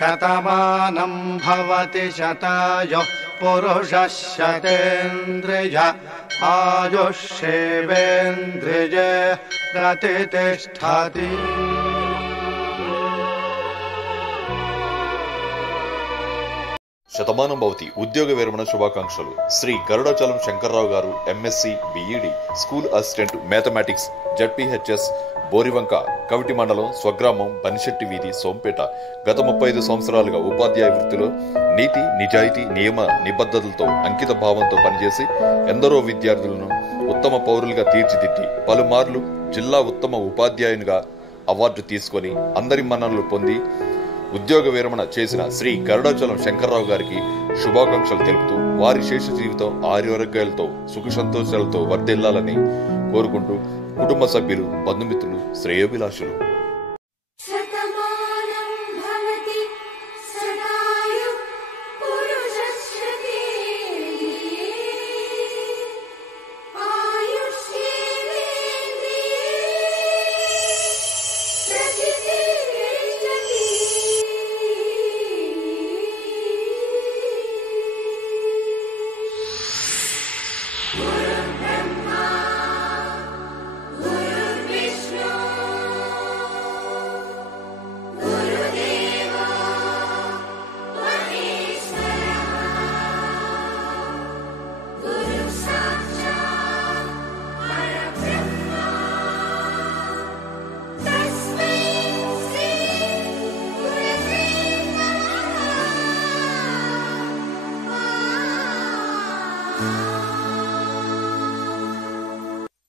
शतमानं भवति शतायुः पुरुषः शतेन्द्रिय आयुष्येवेन्द्रिये प्रतिष्ठति। శతమానం భవతి ఉద్యోగ విరమణ శుభాకాంక్షలు. Shri Garudachalam Shankar Rao garu MSc BEd school assistant mathematics ZPHS Borivanka Kaviti మండలం స్వగ్రామం బనిశెట్టి వీధి సోంపేట. గత 35 సంవత్సరాలుగా ఉపాధ్యాయ వృత్తిలో నీతి నిజాయితీ నియమ నిబద్ధతలతో అంకిత భావంతో పనిచేసి ఎందరో విద్యార్థులను ఉత్తమ పౌరులుగా తీర్చిదిద్ది పలుమార్లు జిల్లా ఉత్తమ ఉపాధ్యాయునిగా అవార్డు తీసుకొని అందరి మన్ననలు పొంది ఉద్యోగ విరమణ చేసిన శ్రీ గరుడాచలం శంకర్రావు గారికి శుభాకాంక్షలు తెలుపుతూ వారి శేష జీవితం ఆరోగ్యాలతో సుఖ సంతోషాలతో వర్ధిల్లాలని కోరుకుంటూ కుటుంబ సభ్యులు బంధుమిత్రులు శ్రేయోభిలాషులు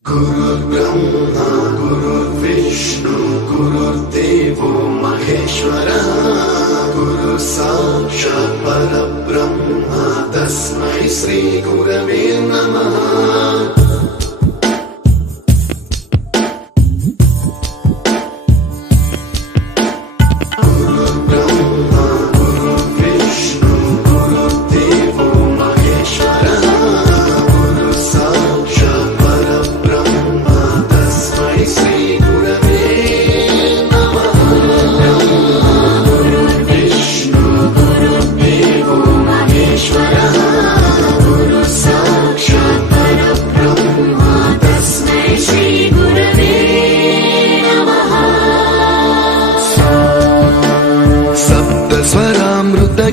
गुरुर्ब्रह्मा गुरुर्विष्णु गुरुर्देवो महेश्वरः गुरु साक्षात् परब्रह्म तस्मै श्री गुरवे नमः।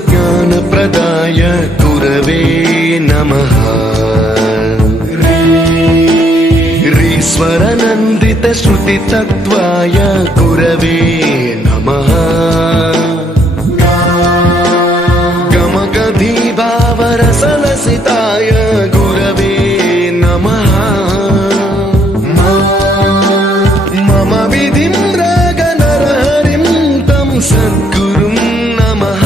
ज्ञान प्रदाय गुरवे नमः। ईश्वर नंदित श्रुति तत्वाय गुरवे नमः। गमगधी भावरसलसिताय गुरवे नमः। मम विधिं रागनरहरिं तं सद्गुरुं नमः।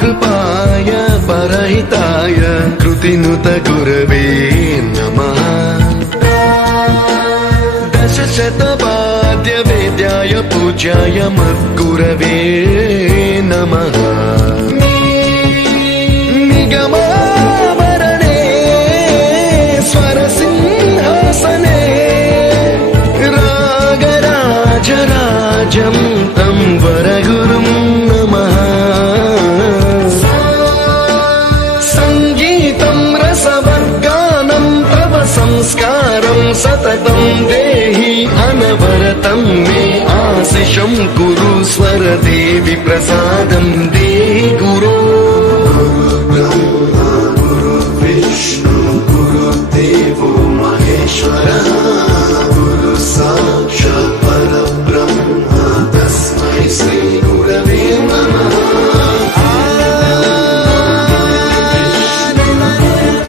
कृपाय परहिताय कृतिनुत गुरवे नमः। दशशतवाद्य वेद्याय पूज्याय मद्गुरवे नमः। निगमावरणे स्वरसिंहासने रागराजराजं तं वरगुरुं नमः। संस्कारं सततं देहि अनवरतं मे आशिषं कुरु स्वरदेवि प्रसादं देहि गुरो। गुरुर्ब्रह्मा गुरुर्विष्णु गुरुर्देवो महेश्वरः